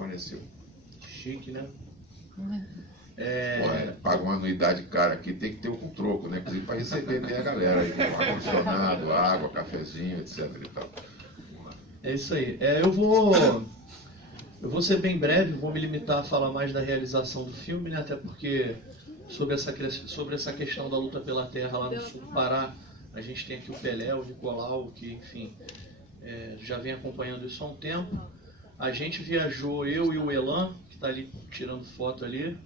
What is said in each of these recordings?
forneceu. Chique, né? Paga uma anuidade cara aqui, tem que ter um troco, né? Inclusive para receber bem a galera aí, ar-condicionado, água, cafezinho, etc. e tal. É isso aí. Eu vou ser bem breve, vou me limitar a falar mais da realização do filme, né? Até porque sobre essa questão da luta pela terra lá no sul do Pará, a gente tem aqui o Pelé, o Nicolau, que enfim, já vem acompanhando isso há um tempo. A gente viajou, eu e o Elan, que está ali tirando foto ali,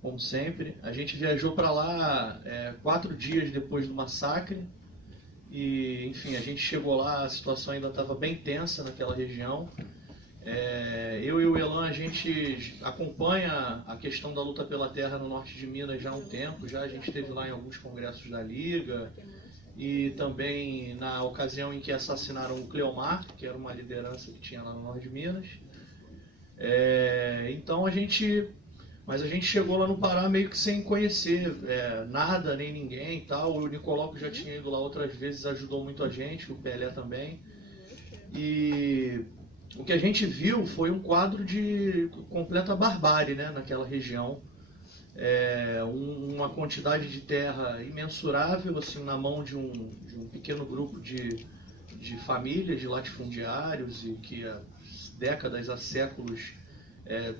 como sempre. A gente viajou para lá 4 dias depois do massacre. E, enfim, a gente chegou lá, a situação ainda estava bem tensa naquela região. Eu e o Elan, a gente acompanha a questão da luta pela terra no norte de Minas já há um tempo. A gente esteve lá em alguns congressos da Liga. E também na ocasião em que assassinaram o Cleomar, que era uma liderança que tinha lá no norte de Minas. Então a gente chegou lá no Pará meio que sem conhecer nada, nem ninguém e tal. O Nicolau, que já tinha ido lá outras vezes, ajudou muito a gente, o Pelé também. E o que a gente viu foi um quadro de completa barbárie, né, naquela região. Uma quantidade de terra imensurável assim, na mão de um pequeno grupo de famílias, de latifundiários, e que há décadas, há séculos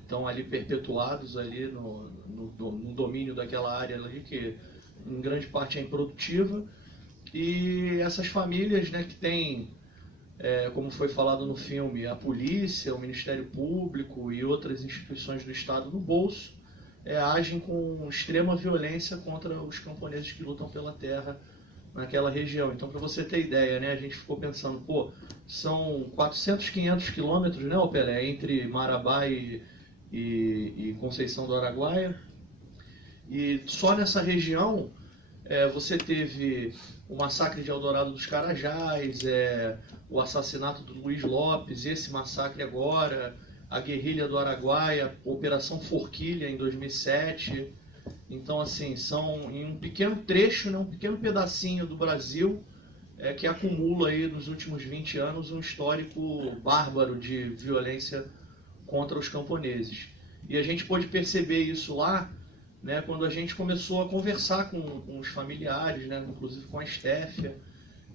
estão ali perpetuados ali no domínio daquela área ali, que em grande parte é improdutiva. E essas famílias, né, que têm, como foi falado no filme, a polícia, o Ministério Público e outras instituições do Estado no bolso, agem com extrema violência contra os camponeses que lutam pela terra naquela região. Então, para você ter ideia, né, a gente ficou pensando, são 400, 500 quilômetros, né, Pelé, entre Marabá e Conceição do Araguaia. E só nessa região você teve o massacre de Eldorado dos Carajás, o assassinato do Luiz Lopes, esse massacre agora, a guerrilha do Araguaia, Operação Forquilha em 2007. Então, assim, são em um pequeno trecho, né, um pequeno pedacinho do Brasil que acumula aí nos últimos 20 anos um histórico bárbaro de violência contra os camponeses. E a gente pôde perceber isso lá, né, quando a gente começou a conversar com os familiares, né, inclusive com a Estéfia,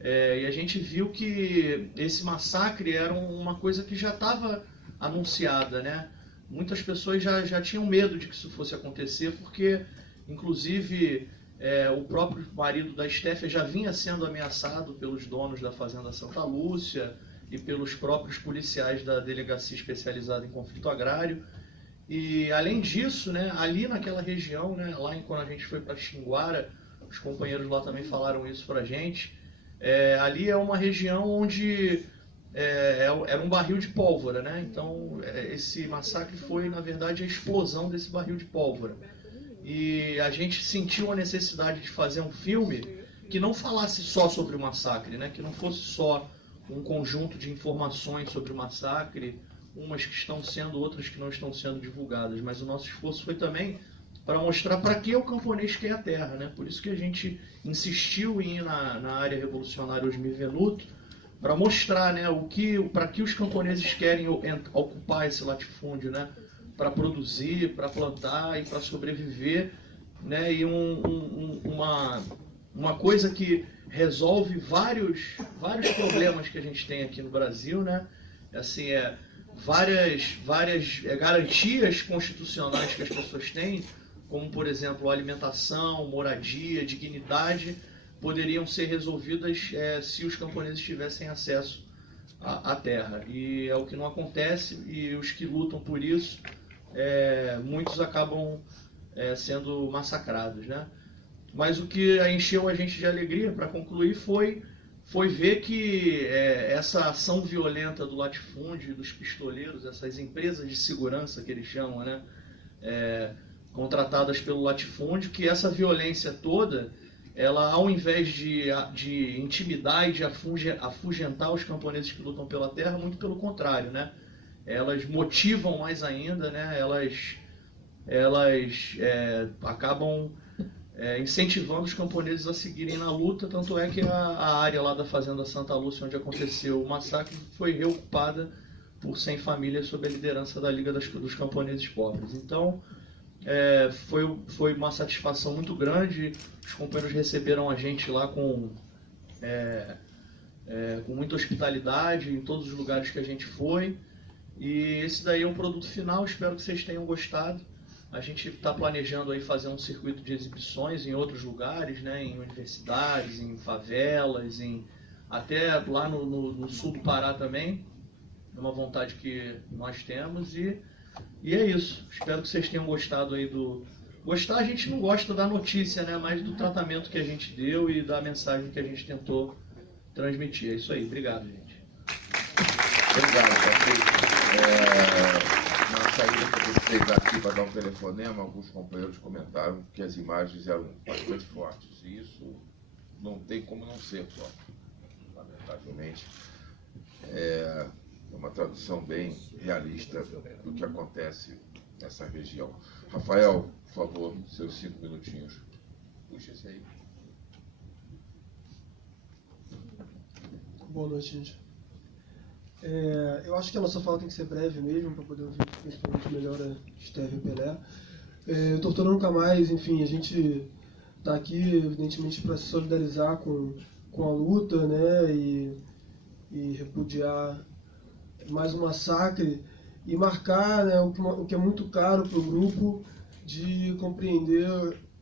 e a gente viu que esse massacre era uma coisa que já estava anunciada, né? Muitas pessoas já tinham medo de que isso fosse acontecer, porque, inclusive, o próprio marido da Estéfia já vinha sendo ameaçado pelos donos da Fazenda Santa Lúcia e pelos próprios policiais da Delegacia Especializada em Conflito Agrário. E, além disso, né, ali naquela região, né, quando a gente foi para Xinguara, os companheiros lá também falaram isso para a gente, ali é uma região onde era um barril de pólvora, né? Então, esse massacre foi, na verdade, a explosão desse barril de pólvora. E a gente sentiu a necessidade de fazer um filme que não falasse só sobre o massacre, né? Que não fosse só um conjunto de informações sobre o massacre, umas que estão sendo, outras que não estão sendo divulgadas. Mas o nosso esforço foi também para mostrar para que o camponês quer a terra, né? Por isso que a gente insistiu em ir na área revolucionária Osmir Venuto, para mostrar, né, para que os camponeses querem ocupar esse latifúndio, né? Para produzir, para plantar e para sobreviver, né? E uma coisa que resolve vários problemas que a gente tem aqui no Brasil, né? Assim, várias garantias constitucionais que as pessoas têm, como, por exemplo, alimentação, moradia, dignidade, poderiam ser resolvidas se os camponeses tivessem acesso à terra. E é o que não acontece, e os que lutam por isso, muitos acabam sendo massacrados, né? Mas o que encheu a gente de alegria, para concluir, foi ver que essa ação violenta do latifúndio e dos pistoleiros, essas empresas de segurança que eles chamam, né, contratadas pelo latifúndio, que essa violência toda, ela, ao invés de intimidar e de afugentar os camponeses que lutam pela terra, muito pelo contrário, né? Elas motivam mais ainda, né? Elas acabam incentivando os camponeses a seguirem na luta, tanto é que a área lá da Fazenda Santa Lúcia, onde aconteceu o massacre, foi reocupada por 100 famílias sob a liderança da Liga dos Camponeses Pobres. Então, foi uma satisfação muito grande. Os companheiros receberam a gente lá com muita hospitalidade em todos os lugares que a gente foi. E esse daí é um produto final, espero que vocês tenham gostado. A gente está planejando aí fazer um circuito de exibições em outros lugares, né, em universidades, em favelas, até lá no sul do Pará também. É uma vontade que nós temos e é isso. Espero que vocês tenham gostado aí Gostar a gente não gosta da notícia, né, mas do tratamento que a gente deu e da mensagem que a gente tentou transmitir. É isso aí. Obrigado, gente. Obrigado, Patrick. Na saída que eu fez aqui para dar um telefonema, alguns companheiros comentaram que as imagens eram bastante fortes. E isso não tem como não ser forte, lamentavelmente. É uma tradução bem realista do que acontece nessa região. Rafael, por favor, seus 5 minutinhos. Puxa esse aí. Boa noite, gente. Eu acho que a nossa fala tem que ser breve mesmo, para poder ouvir principalmente melhor a Esteve e o Pelé. Tortura Nunca Mais, enfim, a gente está aqui, evidentemente, para se solidarizar com a luta, né, e repudiar mais um massacre e marcar, né, o que é muito caro para o grupo, de compreender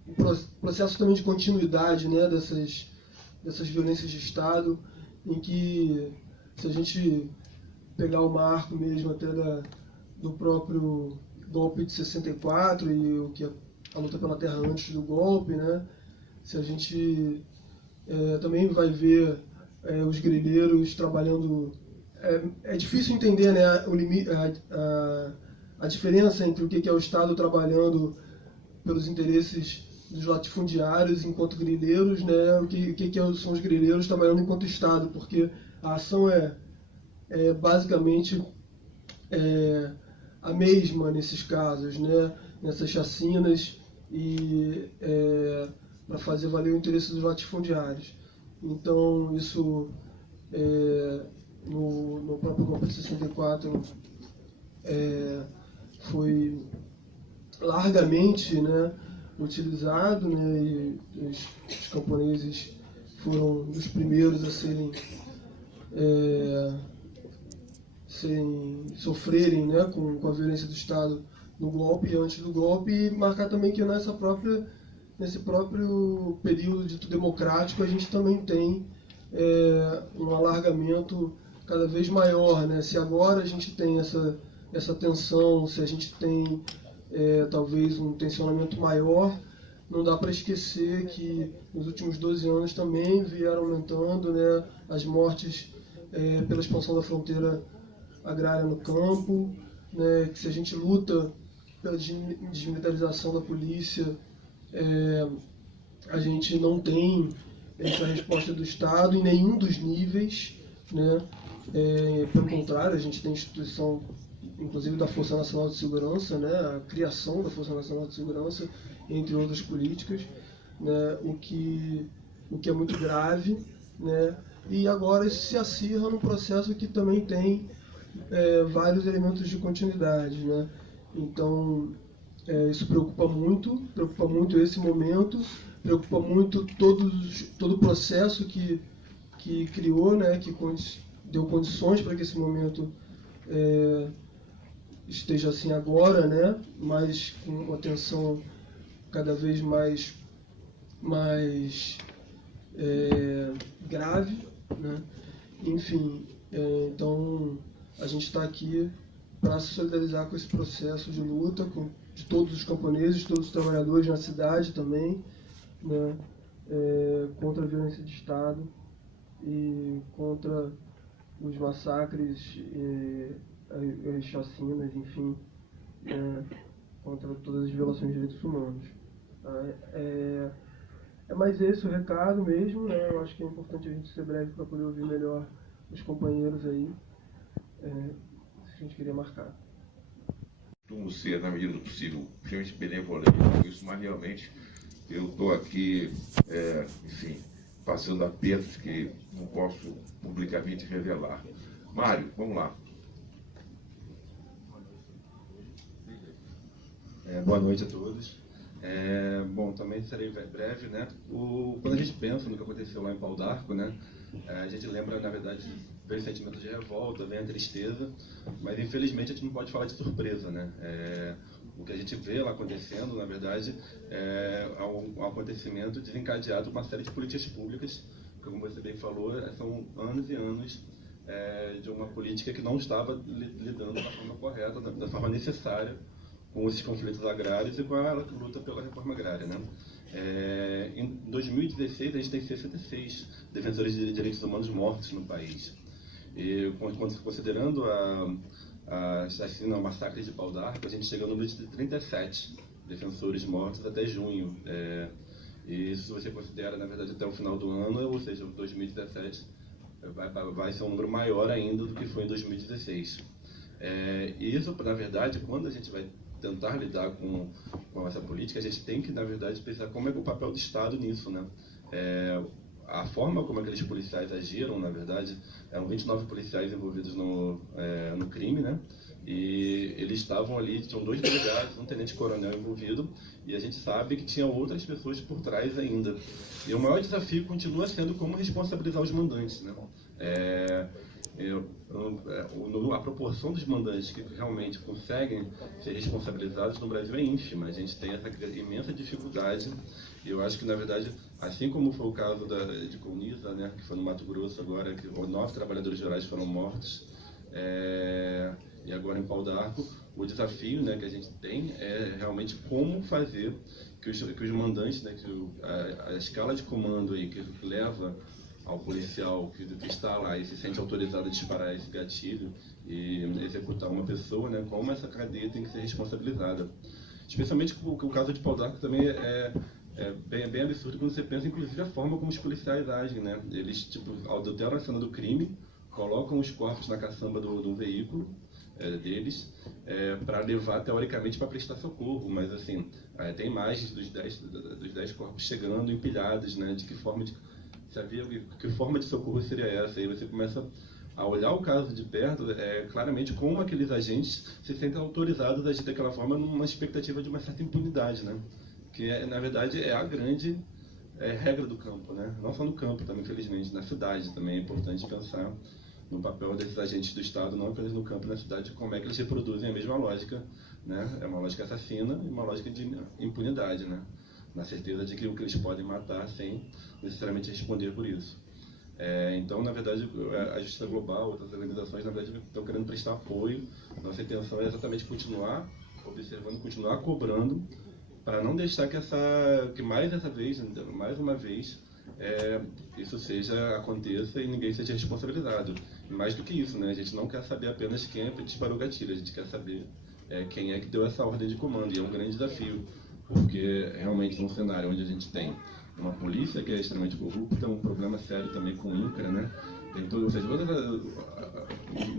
o processo também de continuidade, né, dessas violências de Estado, em que, se a gente pegar o marco mesmo até do próprio golpe de 64 e o que a luta pela terra antes do golpe, né, se a gente também vai ver os guerrilheiros trabalhando. É difícil entender, né, a diferença entre o que é o Estado trabalhando pelos interesses dos latifundiários enquanto guerrilheiros, né, o que são os guerrilheiros trabalhando enquanto Estado, porque a ação é basicamente a mesma nesses casos, né, nessas chacinas, e para fazer valer o interesse dos latifundiários. Então, isso no próprio golpe de 64 foi largamente, né, utilizado, né, e os camponeses foram os primeiros a sofrerem, né, com a violência do Estado no golpe e antes do golpe, e marcar também que nesse próprio período dito democrático a gente também tem um alargamento cada vez maior, né? Se agora a gente tem essa tensão, se a gente tem talvez um tensionamento maior, não dá para esquecer que nos últimos 12 anos também vieram aumentando, né, as mortes pela expansão da fronteira agrária no campo, né, que se a gente luta pela desmilitarização da polícia, a gente não tem essa resposta do Estado em nenhum dos níveis, né? Pelo contrário, a gente tem instituição, inclusive da Força Nacional de Segurança, né, a criação da Força Nacional de Segurança, entre outras políticas, né, o que é muito grave, né, e agora isso se acirra num processo que também tem vários elementos de continuidade, né. Então, isso preocupa muito esse momento, preocupa muito todo o processo que criou, né, que deu condições para que esse momento esteja assim agora, né, mas com uma tensão cada vez mais grave, né. Enfim, então a gente está aqui para se solidarizar com esse processo de luta, de todos os camponeses, de todos os trabalhadores na cidade também, né, contra a violência de Estado e contra os massacres e as chacinas, enfim, contra todas as violações de direitos humanos. É mais esse o recado mesmo, né? Eu acho que é importante a gente ser breve para poder ouvir melhor os companheiros aí, se a gente queria marcar. Costumo ser, na medida do possível, extremamente benevolente com isso, mas realmente eu estou aqui, enfim, passando apertos que não posso publicamente revelar. Mário, vamos lá. Boa noite a todos. Bom, também serei breve, né? Quando a gente pensa no que aconteceu lá em Pau d'Arco, né? A gente lembra, na verdade, vem o sentimento de revolta, vem a tristeza, mas infelizmente a gente não pode falar de surpresa, né? O que a gente vê lá acontecendo, na verdade, é um acontecimento desencadeado por uma série de políticas públicas, que, como você bem falou, são anos e anos de uma política que não estava lidando da forma correta, da forma necessária, com esses conflitos agrários e com a luta pela reforma agrária, né? Em 2016, a gente tem 66 defensores de direitos humanos mortos no país. E, considerando o massacre de Pau d'Arco, a gente chega no número de 37 defensores mortos até junho. E isso você considera, na verdade, até o final do ano, ou seja, 2017 vai ser um número maior ainda do que foi em 2016. E isso, na verdade, quando a gente vai tentar lidar com essa política, a gente tem que, na verdade, pensar como é o papel do Estado nisso, né? A forma como aqueles policiais agiram, na verdade, eram 29 policiais envolvidos no crime, né? E eles estavam ali, tinham 2 delegados, um tenente-coronel envolvido, e a gente sabe que tinha outras pessoas por trás ainda. E o maior desafio continua sendo como responsabilizar os mandantes, né? A proporção dos mandantes que realmente conseguem ser responsabilizados no Brasil é ínfima. A gente tem essa imensa dificuldade. E eu acho que, na verdade, assim como foi o caso de Colniza, né, que foi no Mato Grosso agora, que 9 trabalhadores rurais foram mortos, e agora em Pau d'Arco, o desafio, né, que a gente tem é realmente como fazer que os mandantes, né, a escala de comando aí que leva ao policial que está lá e se sente autorizado a disparar esse gatilho e executar uma pessoa, né, como essa cadeia tem que ser responsabilizada. Especialmente o caso de Pau d'Arco também é bem absurdo quando você pensa, inclusive, a forma como os policiais agem, né? Eles, adulteram a cena do crime, colocam os corpos na caçamba do veículo deles para levar, teoricamente, para prestar socorro, mas, assim, tem imagens dos 10 corpos chegando empilhados, né? De que forma que forma de socorro seria essa? Aí você começa a olhar o caso de perto, claramente como aqueles agentes se sentem autorizados a agir daquela forma numa expectativa de uma certa impunidade, né? Que, na verdade, é a grande regra do campo, né? Não só no campo, também, infelizmente, na cidade também é importante pensar no papel desses agentes do Estado, não apenas no campo e na cidade, como é que eles reproduzem a mesma lógica, né? É uma lógica assassina e uma lógica de impunidade, né? Na certeza de que o que eles podem matar sem necessariamente responder por isso. Então, na verdade, a Justiça Global, outras organizações, na verdade, estão querendo prestar apoio. Nossa intenção é exatamente continuar observando, continuar cobrando, para não deixar que mais uma vez, isso aconteça e ninguém seja responsabilizado. E mais do que isso, né? A gente não quer saber apenas quem disparou o gatilho, a gente quer saber quem é que deu essa ordem de comando, e é um grande desafio. Porque realmente num cenário onde a gente tem uma polícia que é extremamente corrupta, um problema sério também com o INCRA, né? Tem todo o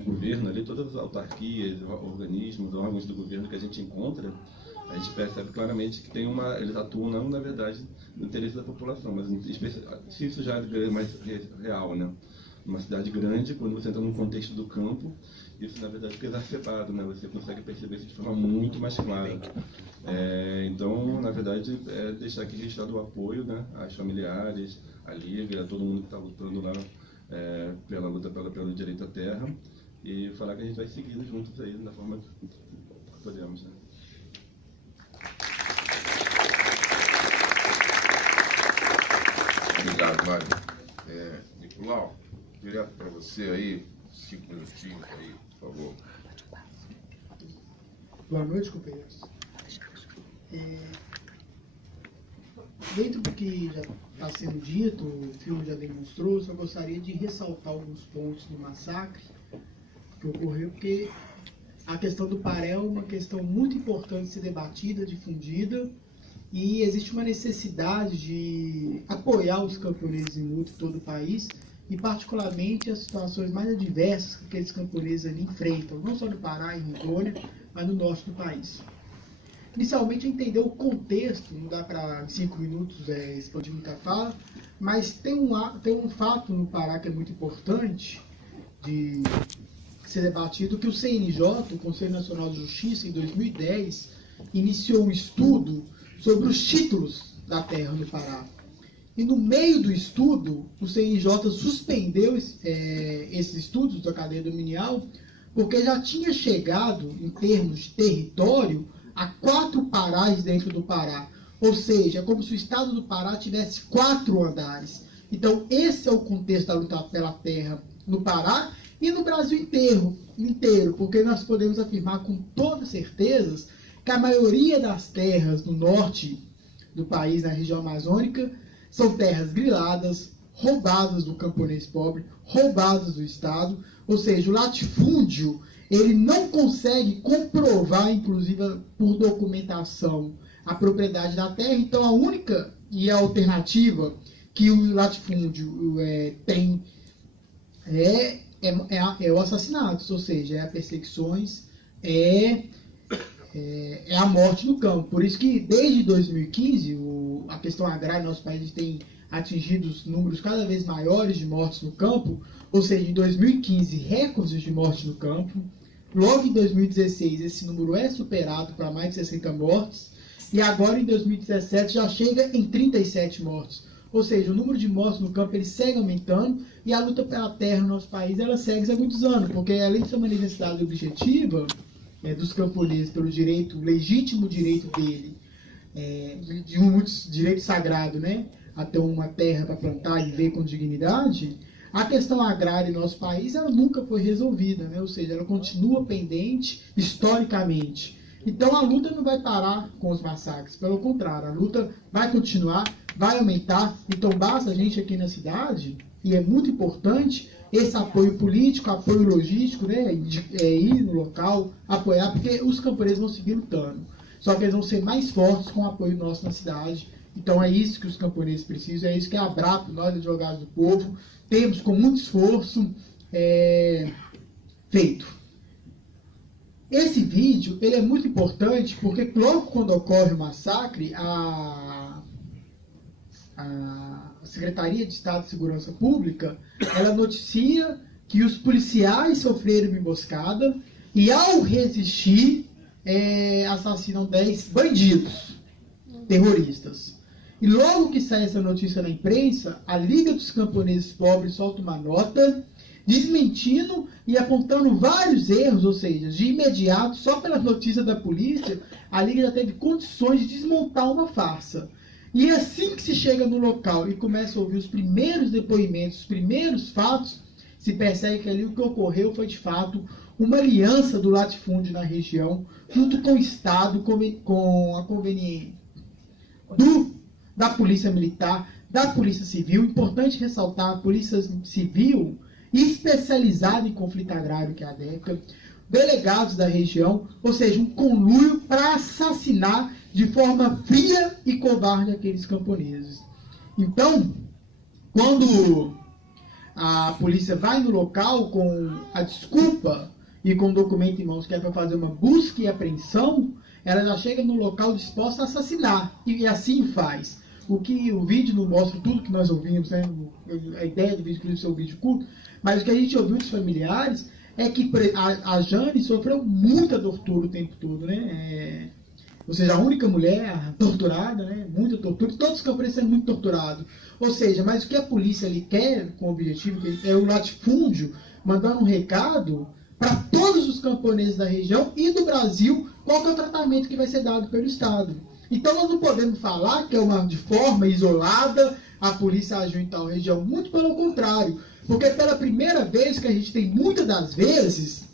governo ali, todas as autarquias, organismos, órgãos do governo que a gente encontra, a gente percebe claramente que eles atuam não, na verdade, no interesse da população, mas se isso já é mais real, né? Numa cidade grande, quando você entra num contexto do campo, isso, na verdade, fica exacerbado, né? Você consegue perceber isso de forma muito mais clara. Então, na verdade, deixar aqui registrado o apoio, né, às familiares, à Liga, a todo mundo que está lutando lá pela luta pelo direito à terra, e falar que a gente vai seguindo juntos aí da forma que podemos, né? Obrigado, Mário. Nicolau, direto para você aí, 5 minutinhos aí, por favor. Boa noite, companheiros. Dentro do que já está sendo dito, o filme já demonstrou, só gostaria de ressaltar alguns pontos do massacre que ocorreu, porque a questão do Pará é uma questão muito importante de ser debatida, difundida, e existe uma necessidade de apoiar os camponeses em luta em todo o país, e particularmente as situações mais adversas que aqueles camponeses ali enfrentam, não só no Pará e em Rondônia, mas no norte do país. Inicialmente, entender o contexto, não dá para em 5 minutos expandir muita fala, mas tem um fato no Pará que é muito importante de ser debatido, que o CNJ, o Conselho Nacional de Justiça, em 2010, iniciou um estudo sobre os títulos da terra no Pará. E no meio do estudo, o CNJ suspendeu esses estudos da cadeia dominial, porque já tinha chegado, em termos de território, a 4 Parás dentro do Pará. Ou seja, é como se o estado do Pará tivesse 4 andares. Então, esse é o contexto da luta pela terra no Pará e no Brasil inteiro, porque nós podemos afirmar com toda certeza que a maioria das terras no norte do país, na região amazônica, são terras griladas, roubadas do camponês pobre, roubadas do Estado, ou seja, o latifúndio, ele não consegue comprovar, inclusive por documentação, a propriedade da terra. Então, a única e a alternativa que o latifúndio tem é o assassinato, ou seja, é a perseguições, é a morte no campo. Por isso que, desde 2015, a questão agrária no nosso país tem atingido números cada vez maiores de mortes no campo, ou seja, em 2015, recordes de morte no campo. Logo em 2016, esse número é superado para mais de 60 mortes, e agora em 2017 já chega em 37 mortes. Ou seja, o número de mortes no campo ele segue aumentando, e a luta pela terra no nosso país ela segue há muitos anos, porque além de ser uma necessidade objetiva dos camponeses pelo direito, legítimo direito dele, de um direito sagrado, né, a ter uma terra para plantar e viver com dignidade, a questão agrária em nosso país ela nunca foi resolvida, né? Ou seja, ela continua pendente historicamente. Então a luta não vai parar com os massacres, pelo contrário, a luta vai continuar, vai aumentar. Então basta a gente aqui na cidade, e é muito importante, esse apoio político, apoio logístico, né? Ir no local, apoiar, porque os camponeses vão seguir lutando. Só que eles vão ser mais fortes com o apoio nosso na cidade. Então é isso que os camponeses precisam, é isso que a ABRAPO, nós advogados do povo, temos com muito esforço feito. Esse vídeo ele é muito importante porque logo quando ocorre o massacre, a Secretaria de Estado de Segurança Pública, ela noticia que os policiais sofreram uma emboscada e ao resistir assassinam 10 bandidos terroristas. E logo que sai essa notícia na imprensa, a Liga dos Camponeses Pobres solta uma nota desmentindo e apontando vários erros, ou seja, de imediato, só pela notícia da polícia, a Liga já teve condições de desmontar uma farsa. E assim que se chega no local e começa a ouvir os primeiros depoimentos, os primeiros fatos, se percebe que ali o que ocorreu foi de fato uma aliança do latifúndio na região, junto com o Estado, com a conveniência da Polícia Militar, da Polícia Civil. Importante ressaltar, a Polícia Civil especializada em conflito agrário, que é a DECA, delegados da região, ou seja, um conluio para assassinar de forma fria e covarde aqueles camponeses. Então, quando a polícia vai no local com a desculpa e com o documento em mãos que é para fazer uma busca e apreensão, ela já chega no local disposta a assassinar, e assim faz. O vídeo não mostra tudo que nós ouvimos, né? A ideia do vídeo que é um vídeo curto, mas o que a gente ouviu dos familiares é que a Jane sofreu muita tortura o tempo todo, né? Ou seja, a única mulher torturada, né? Muita tortura, todos os camponeses sendo muito torturados. Ou seja, mas o que a polícia ali quer, com o objetivo, é o latifúndio, mandando um recado para todos os camponeses da região e do Brasil, qual que é o tratamento que vai ser dado pelo Estado. Então nós não podemos falar que de forma isolada a polícia agiu em tal região, muito pelo contrário, porque pela primeira vez que a gente tem, muitas das vezes,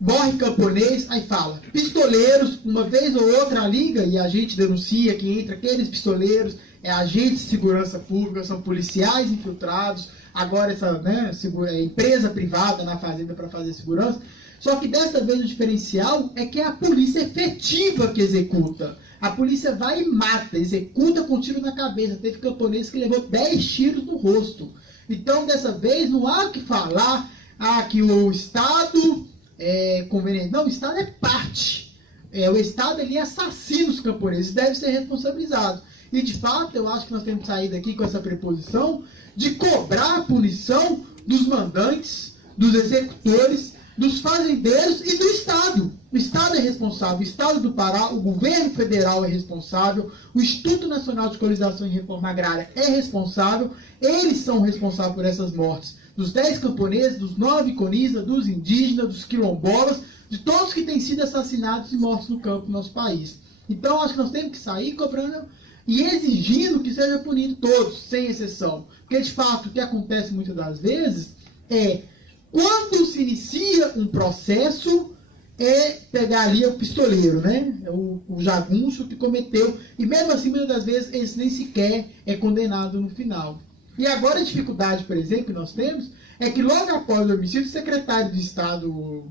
morre camponês, aí fala, pistoleiros, uma vez ou outra a liga, e a gente denuncia que entra aqueles pistoleiros, agentes de segurança pública, são policiais infiltrados, agora essa empresa privada na fazenda para fazer segurança. Só que dessa vez o diferencial é que é a polícia efetiva que executa. A polícia vai e mata, executa com tiro na cabeça. Teve camponês que levou 10 tiros no rosto. Então, dessa vez, não há que falar que o Estado é conveniente. Não, o Estado é parte. O Estado ele assassina os camponeses, deve ser responsabilizado. E, de fato, eu acho que nós temos que sair daqui com essa preposição de cobrar a punição dos mandantes, dos executores, dos fazendeiros e do Estado. O Estado é responsável, o Estado do Pará, o governo federal é responsável, o Instituto Nacional de Colonização e Reforma Agrária é responsável, eles são responsáveis por essas mortes. Dos 10 camponeses, dos 9 conistas, dos indígenas, dos quilombolas, de todos que têm sido assassinados e mortos no campo do nosso país. Então, acho que nós temos que sair cobrando e exigindo que seja punido todos, sem exceção. Porque, de fato, o que acontece muitas das vezes é, quando se inicia um processo, é pegar ali o pistoleiro, né? O jagunço que cometeu. E mesmo assim, muitas das vezes, esse nem sequer é condenado no final. E agora a dificuldade, por exemplo, que nós temos, é que logo após o homicídio, o secretário de Estado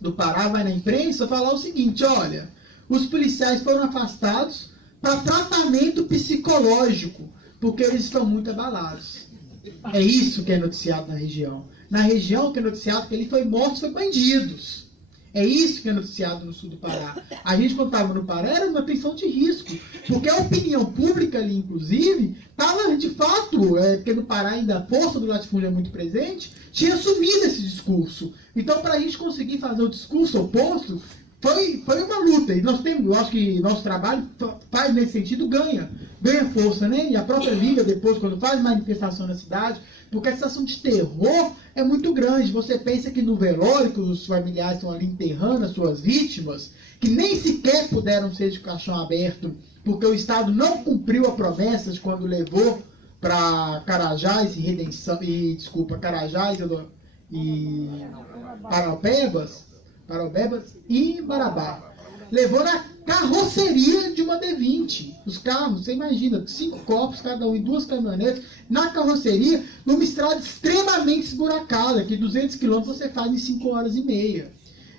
do Pará vai na imprensa falar o seguinte: olha, os policiais foram afastados para tratamento psicológico, porque eles estão muito abalados. É isso que é noticiado na região. Na região que é noticiado que ele foi morto, foi bandidos. É isso que é noticiado no sul do Pará. A gente, quando estava no Pará, era uma tensão de risco, porque a opinião pública ali, inclusive, estava de fato, porque no Pará ainda a força do latifúndio é muito presente, tinha assumido esse discurso. Então, para a gente conseguir fazer o discurso oposto, foi uma luta. E nós temos, eu acho que nosso trabalho faz nesse sentido, ganha força, né? E a própria Liga, depois, quando faz manifestação na cidade, porque a sensação de terror é muito grande. Você pensa que no velório, que os familiares estão ali enterrando as suas vítimas, que nem sequer puderam ser de caixão aberto, porque o Estado não cumpriu a promessa de quando levou para Carajás Carajás e Paraupebas e Marabá. Levou na carroceria de uma D20. Os carros, você imagina, 5 corpos, cada um em 2 caminhonetes, na carroceria, numa estrada extremamente esburacada, que 200 quilômetros você faz em 5 horas e meia.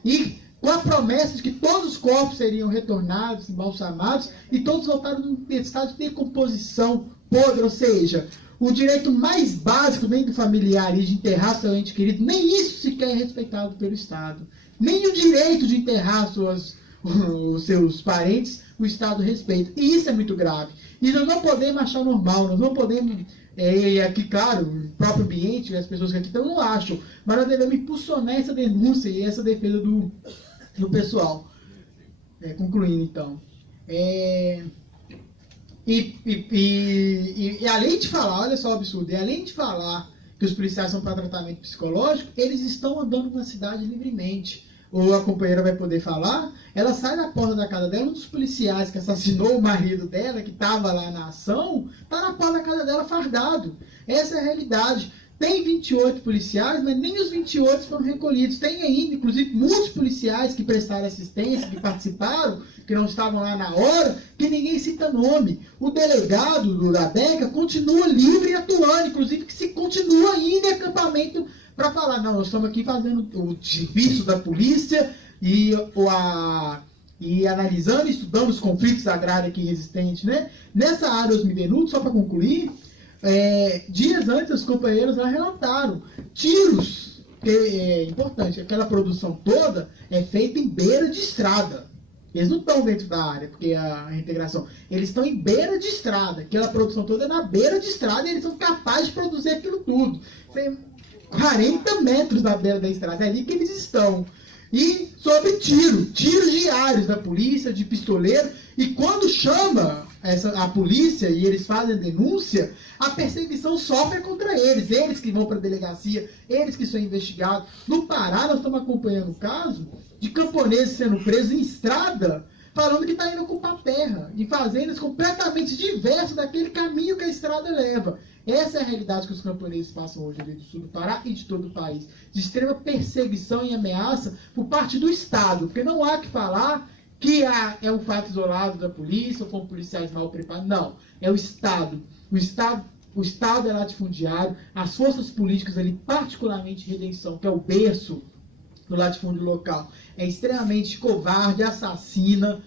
E com a promessa de que todos os corpos seriam retornados, embalsamados, e todos voltaram num estado de decomposição podre, ou seja, o direito mais básico nem do familiar de enterrar seu ente querido, nem isso sequer é respeitado pelo Estado. Nem o direito de enterrar os seus parentes, o Estado respeita. E isso é muito grave. E nós não podemos achar normal, nós não podemos, aqui, claro, o próprio ambiente, as pessoas que aqui estão não acham, mas nós devemos impulsionar essa denúncia e essa defesa do pessoal. Concluindo, então. E além de falar, olha só o absurdo, e além de falar que os policiais são para tratamento psicológico, eles estão andando na cidade livremente. Ou a companheira vai poder falar, ela sai da porta da casa dela, um dos policiais que assassinou o marido dela, que estava lá na ação, está na porta da casa dela fardado. Essa é a realidade. Tem 28 policiais, mas nem os 28 foram recolhidos. Tem ainda, inclusive, muitos policiais que prestaram assistência, que participaram, que não estavam lá na hora, que ninguém cita nome. O delegado da DECA continua livre e atuando, inclusive que se continua ainda em acampamento para falar, não, nós estamos aqui fazendo o serviço da polícia e analisando e estudando os conflitos agrários aqui existentes, né? Nessa área, os Midenutos, só para concluir, dias antes, os companheiros lá relataram tiros, que é importante, aquela produção toda é feita em beira de estrada. Eles não estão dentro da área, porque a integração, eles estão em beira de estrada, aquela produção toda é na beira de estrada e eles são capazes de produzir aquilo tudo. 40 metros da beira da estrada, é ali que eles estão. E sobre tiros diários da polícia, de pistoleiro, e quando chama a polícia e eles fazem a denúncia, a perseguição sofre contra eles que vão para a delegacia, eles que são investigados. No Pará, nós estamos acompanhando o caso de camponeses sendo presos em estrada, falando que está indo ocupar terra, em fazendas completamente diversas daquele caminho que a estrada leva. Essa é a realidade que os camponeses passam hoje ali do sul do Pará e de todo o país. De extrema perseguição e ameaça por parte do Estado. Porque não há que falar que é um fato isolado da polícia ou foram policiais mal preparados. Não. É o Estado. O Estado é latifundiário. As forças políticas ali, particularmente Redenção, que é o berço do latifúndio local, é extremamente covarde, assassina.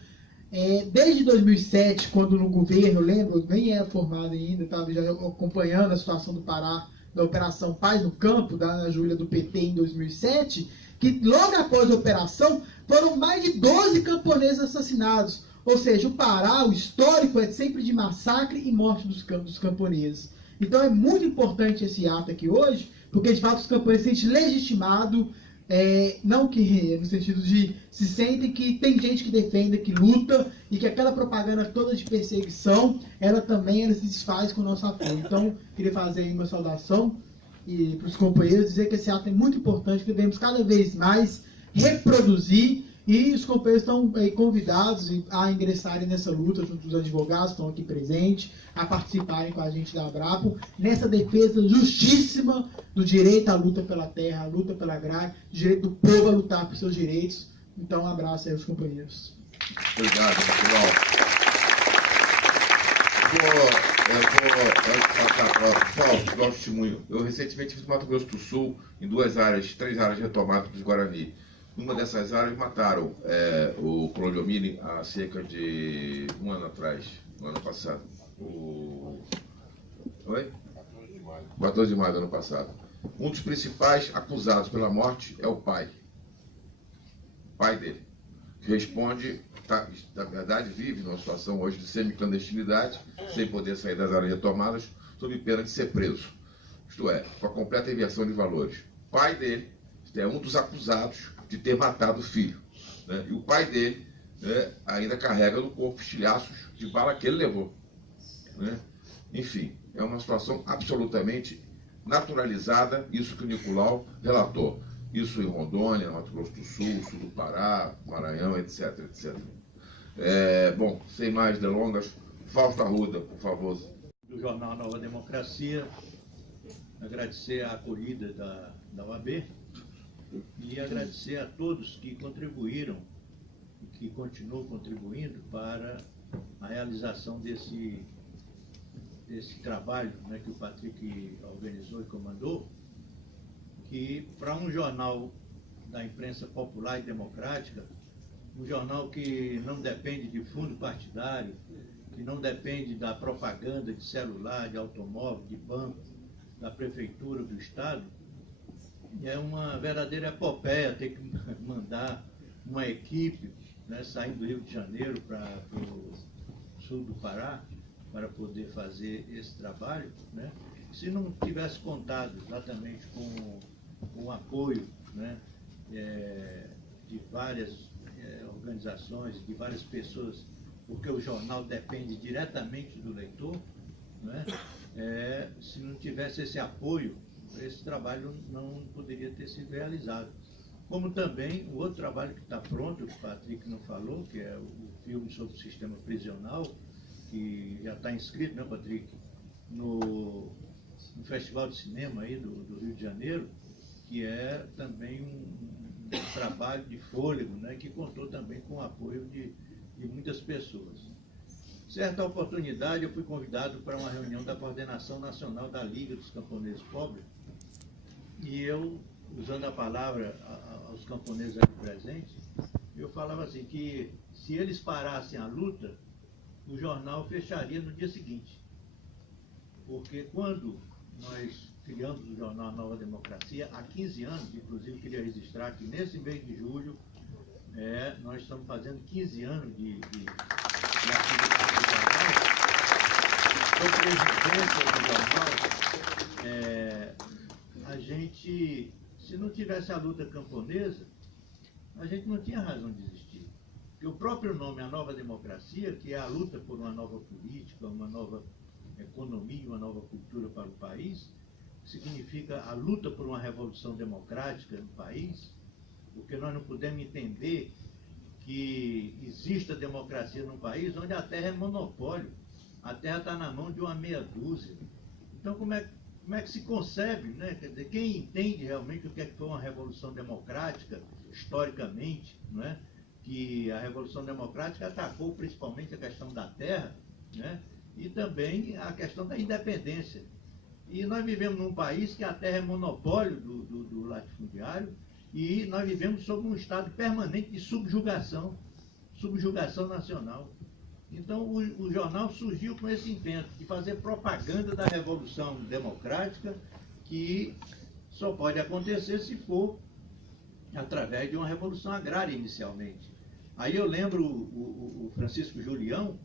Desde 2007, quando no governo, eu lembro, eu nem era formado ainda, estava já acompanhando a situação do Pará, da Operação Paz no Campo, da Ana Júlia do PT em 2007, que logo após a operação foram mais de 12 camponeses assassinados. Ou seja, o Pará, o histórico é sempre de massacre e morte dos camponeses. Então é muito importante esse ato aqui hoje, porque de fato os camponeses se sentem legitimados não que no sentido de se sentem que tem gente que defende, que luta, e que aquela propaganda toda de perseguição, ela se desfaz com o nosso apoio. Então, queria fazer aí uma saudação e para os companheiros, dizer que esse ato é muito importante, que devemos cada vez mais reproduzir, e os companheiros estão convidados a ingressarem nessa luta, junto dos advogados que estão aqui presentes, a participarem com a gente da Abrapo, nessa defesa justíssima do direito à luta pela terra, à luta pela agrária, direito do povo a lutar por seus direitos. Então, um abraço aí aos companheiros. Obrigado, pessoal. Eu vou passar para o testemunho. Eu recentemente fiz Mato Grosso do Sul, em 3 áreas retomadas dos Guarani. Numa dessas áreas mataram o Clodiomini há cerca de um ano atrás, no ano passado. 14 de maio do ano passado. Um dos principais acusados pela morte é o pai. O pai dele. Que responde, na verdade, vive numa situação hoje de semi-clandestinidade, sem poder sair das áreas retomadas, sob pena de ser preso. Isto é, com a completa inversão de valores. O pai dele é um dos acusados de ter matado o filho. Né? E o pai dele, né, ainda carrega no corpo estilhaços de bala que ele levou. Né? Enfim, é uma situação absolutamente naturalizada, isso que o Nicolau relatou. Isso em Rondônia, Mato Grosso do Sul, sul do Pará, Maranhão, etc, etc. Bom, sem mais delongas, Fausto Arruda, por favor. Do jornal Nova Democracia, agradecer a acolhida da OAB e agradecer a todos que contribuíram e que continuam contribuindo para a realização desse trabalho, né, que o Patrick organizou e comandou, que para um jornal da imprensa popular e democrática, um jornal que não depende de fundo partidário, que não depende da propaganda de celular, de automóvel, de banco, da prefeitura, do Estado, é uma verdadeira epopeia ter que mandar uma equipe, né, saindo do Rio de Janeiro para o sul do Pará, para poder fazer esse trabalho, né? Se não tivesse contado exatamente com o apoio, né, de várias organizações, de várias pessoas, porque o jornal depende diretamente do leitor, né? Se não tivesse esse apoio, esse trabalho não poderia ter sido realizado. Como também o outro trabalho que está pronto, que o Patrick não falou, que é o filme sobre o sistema prisional, que já está inscrito, né, Patrick, no Festival de Cinema aí do Rio de Janeiro, que é também um trabalho de fôlego, né, que contou também com o apoio de muitas pessoas. Certa oportunidade, eu fui convidado para uma reunião da Coordenação Nacional da Liga dos Camponeses Pobres, e eu, usando a palavra aos camponeses aqui presentes, eu falava assim, que se eles parassem a luta, o jornal fecharia no dia seguinte. Porque quando nós criamos o jornal Nova Democracia, há 15 anos, inclusive queria registrar que nesse mês de julho, nós estamos fazendo 15 anos de atividade do jornal. Com presidência do jornal, a gente, se não tivesse a luta camponesa, a gente não tinha razão de existir. Porque o próprio nome, a Nova Democracia, que é a luta por uma nova política, uma nova economia, uma nova cultura para o país, significa a luta por uma revolução democrática no país, porque nós não podemos entender que exista democracia num país onde a terra é monopólio, a terra está na mão de uma meia dúzia. Então, como é que se concebe, né? Quer dizer, quem entende realmente o que foi uma revolução democrática, historicamente, não é? Que a Revolução Democrática atacou principalmente a questão da terra, né? E também a questão da independência. E nós vivemos num país que a terra é monopólio do latifundiário, e nós vivemos sob um estado permanente de subjugação nacional. Então o jornal surgiu com esse intento de fazer propaganda da Revolução Democrática, que só pode acontecer se for através de uma revolução agrária inicialmente. Aí eu lembro o Francisco Julião,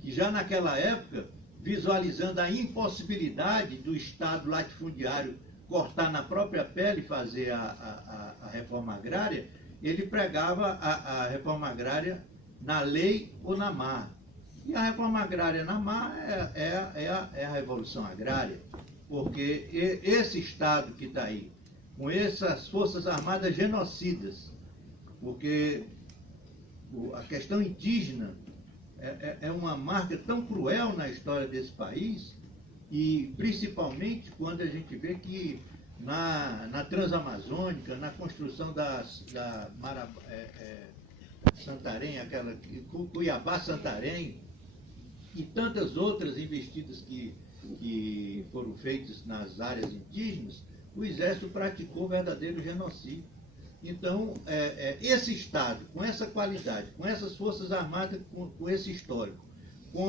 que já naquela época, visualizando a impossibilidade do Estado latifundiário cortar na própria pele, fazer a reforma agrária, ele pregava a reforma agrária na lei ou na marra. E a reforma agrária na marra é a revolução agrária, porque esse Estado que está aí, com essas forças armadas genocidas, porque a questão indígena é uma marca tão cruel na história desse país, e principalmente quando a gente vê que na Transamazônica, na construção da Santarém, aquela Cuiabá-Santarém, e tantas outras investidas que foram feitas nas áreas indígenas, o Exército praticou verdadeiro genocídio. Então, esse Estado, com essa qualidade, com essas Forças Armadas, com esse histórico, com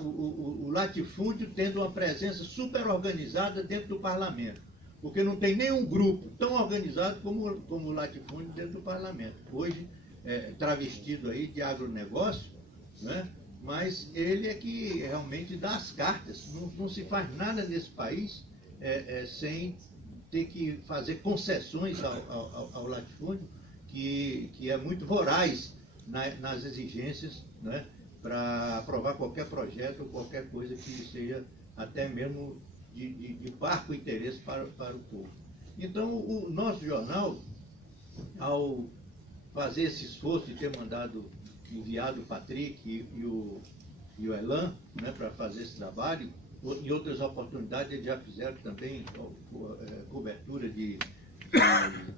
o latifúndio tendo uma presença super organizada dentro do parlamento, porque não tem nenhum grupo tão organizado como o latifúndio dentro do parlamento. Hoje, travestido aí de agronegócio, né? Mas ele é que realmente dá as cartas. Não se faz nada nesse país sem ter que fazer concessões ao latifúndio, que é muito voraz nas exigências, né, para aprovar qualquer projeto ou qualquer coisa que seja até mesmo de parco interesse para o povo. Então, o nosso jornal, ao fazer esse esforço de ter enviado o Patrick e o Elan, né, para fazer esse trabalho, em outras oportunidades eles já fizeram também cobertura de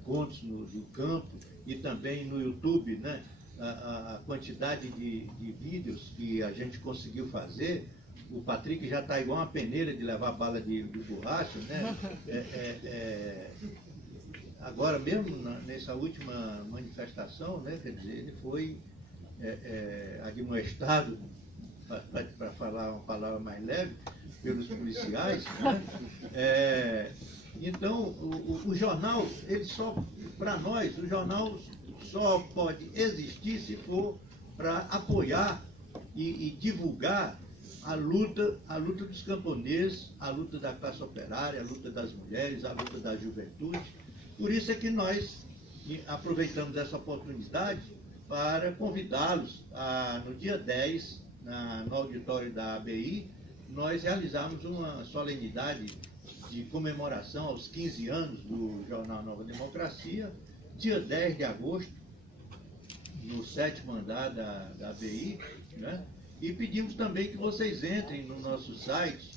contos do campo, e também no YouTube, né, a quantidade de vídeos que a gente conseguiu fazer. O Patrick já está igual uma peneira de levar bala de borracha, né? Agora mesmo, nessa última manifestação, né, quer dizer, ele foi admoestado, para falar uma palavra mais leve, pelos policiais, né? Então, o jornal, para nós, o jornal só pode existir se for para apoiar e divulgar a luta dos camponeses, a luta da classe operária, a luta das mulheres, a luta da juventude. Por isso é que nós aproveitamos essa oportunidade para convidá-los no dia 10, no auditório da ABI, nós realizamos uma solenidade de comemoração aos 15 anos do jornal Nova Democracia, dia 10 de agosto, no 7º andar da ABI, né? E pedimos também que vocês entrem no nosso site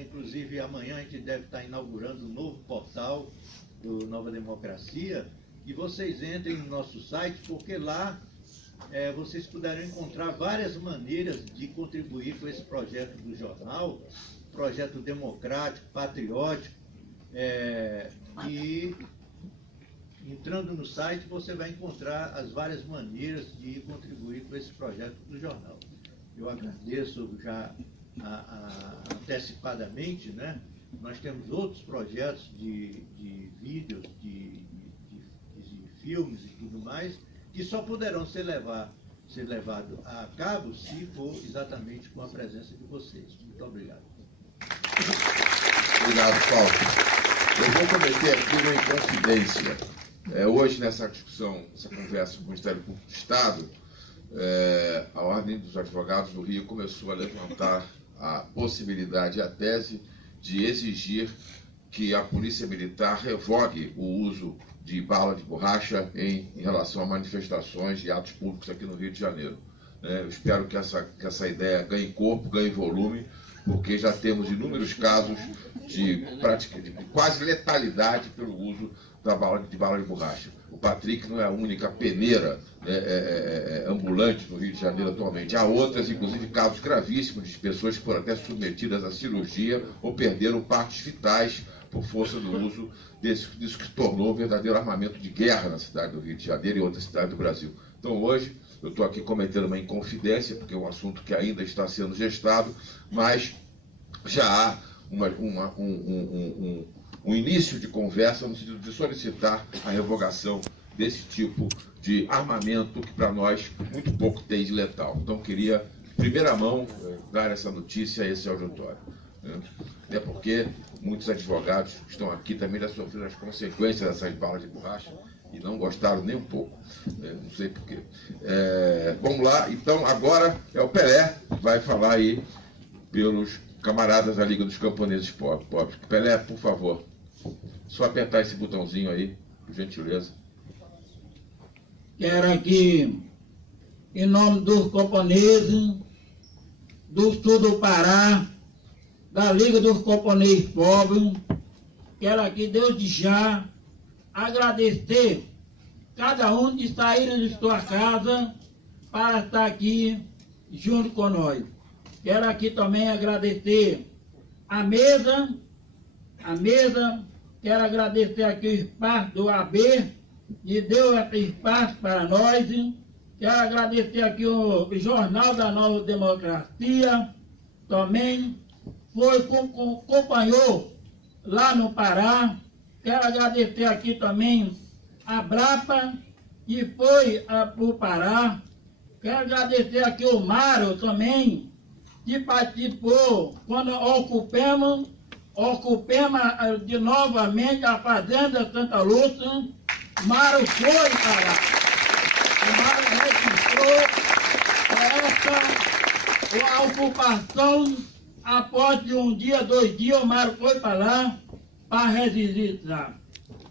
inclusive amanhã a gente deve estar inaugurando um novo portal do Nova Democracia, e vocês entrem no nosso site, porque lá vocês poderão encontrar várias maneiras de contribuir com esse projeto do jornal, projeto democrático, patriótico, e entrando no site você vai encontrar as várias maneiras de contribuir com esse projeto do jornal. Eu agradeço já antecipadamente, né? Nós temos outros projetos de vídeos, de filmes e tudo mais, que só poderão ser levado a cabo se for exatamente com a presença de vocês. Muito obrigado. Obrigado, Paulo. Eu vou cometer aqui uma inconfidência. Hoje, nessa discussão, essa conversa com o Ministério Público do Estado, a Ordem dos Advogados do Rio começou a levantar a possibilidade, a tese de exigir que a Polícia Militar revogue o uso de bala de borracha em relação a manifestações e atos públicos aqui no Rio de Janeiro. Eu espero que essa ideia ganhe corpo, ganhe volume, porque já temos inúmeros casos de quase letalidade pelo uso de bala de borracha. O Patrick não é a única peneira ambulante no Rio de Janeiro atualmente. Há outras, inclusive casos gravíssimos de pessoas que foram até submetidas à cirurgia ou perderam partes vitais por força do uso disso que tornou um verdadeiro armamento de guerra na cidade do Rio de Janeiro e outras cidades do Brasil. Então hoje eu estou aqui cometendo uma inconfidência, porque é um assunto que ainda está sendo gestado, mas já há um início de conversa no sentido de solicitar a revogação desse tipo de armamento que para nós muito pouco tem de letal. Então queria, em primeira mão, dar essa notícia a esse auditório. até porque muitos advogados que estão aqui também já sofreram as consequências dessas balas de borracha e não gostaram nem um pouco, não sei porquê. Vamos lá, então agora é o Pelé que vai falar aí pelos camaradas da Liga dos Camponeses Pobres. Pelé, por favor, só apertar esse botãozinho aí, por gentileza. Quero aqui, em nome dos camponeses, do sul do Pará, da Liga dos Camponeses Pobres, quero aqui, desde já, agradecer cada um de sair de sua casa para estar aqui junto com nós. Quero aqui também agradecer a mesa, quero agradecer aqui o espaço do AB, que deu esse espaço para nós. Quero agradecer aqui o Jornal da Nova Democracia, também acompanhou lá no Pará. Quero agradecer aqui também a Brapa, que foi para o Pará. Quero agradecer aqui o Mário também, que participou quando ocupamos de novamente a Fazenda Santa Lúcia. Mário foi para lá. O Mário registrou a ocupação após de um dia, 2 dias, o Mário foi para lá para registrar.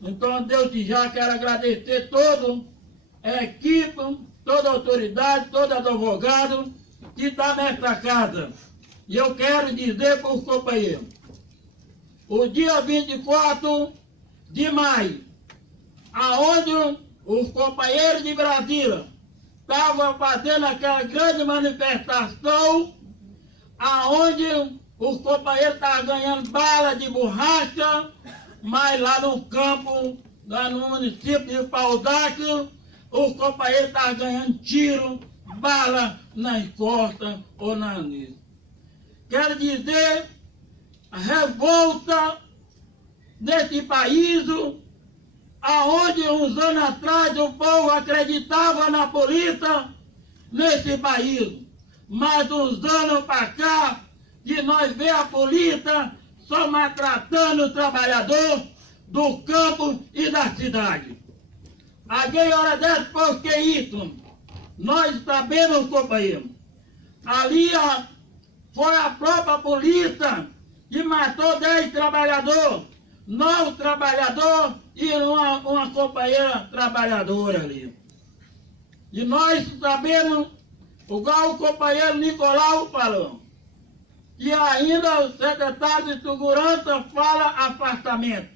Então, desde já quero agradecer toda a equipe, toda a autoridade, todo advogado que está nesta casa. E eu quero dizer para os companheiros, o dia 24 de maio, aonde os companheiros de Brasília estavam fazendo aquela grande manifestação, aonde os companheiros estavam ganhando bala de borracha, mas lá no campo, lá no município de Paudac, os companheiros estavam ganhando tiro, bala nas costas ou na anilha. Quero dizer, a revolta nesse país, aonde uns anos atrás o povo acreditava na polícia nesse país, mas uns anos para cá, que nós vemos a polícia só maltratando o trabalhador do campo e da cidade. Alguém hora dessa, por que isso? Nós sabemos, companheiro, ali foi a própria polícia que matou 10 trabalhadores, 9 trabalhadores e uma companheira trabalhadora ali. E nós sabemos, igual o companheiro Nicolau falou, que ainda o secretário de Segurança fala afastamento.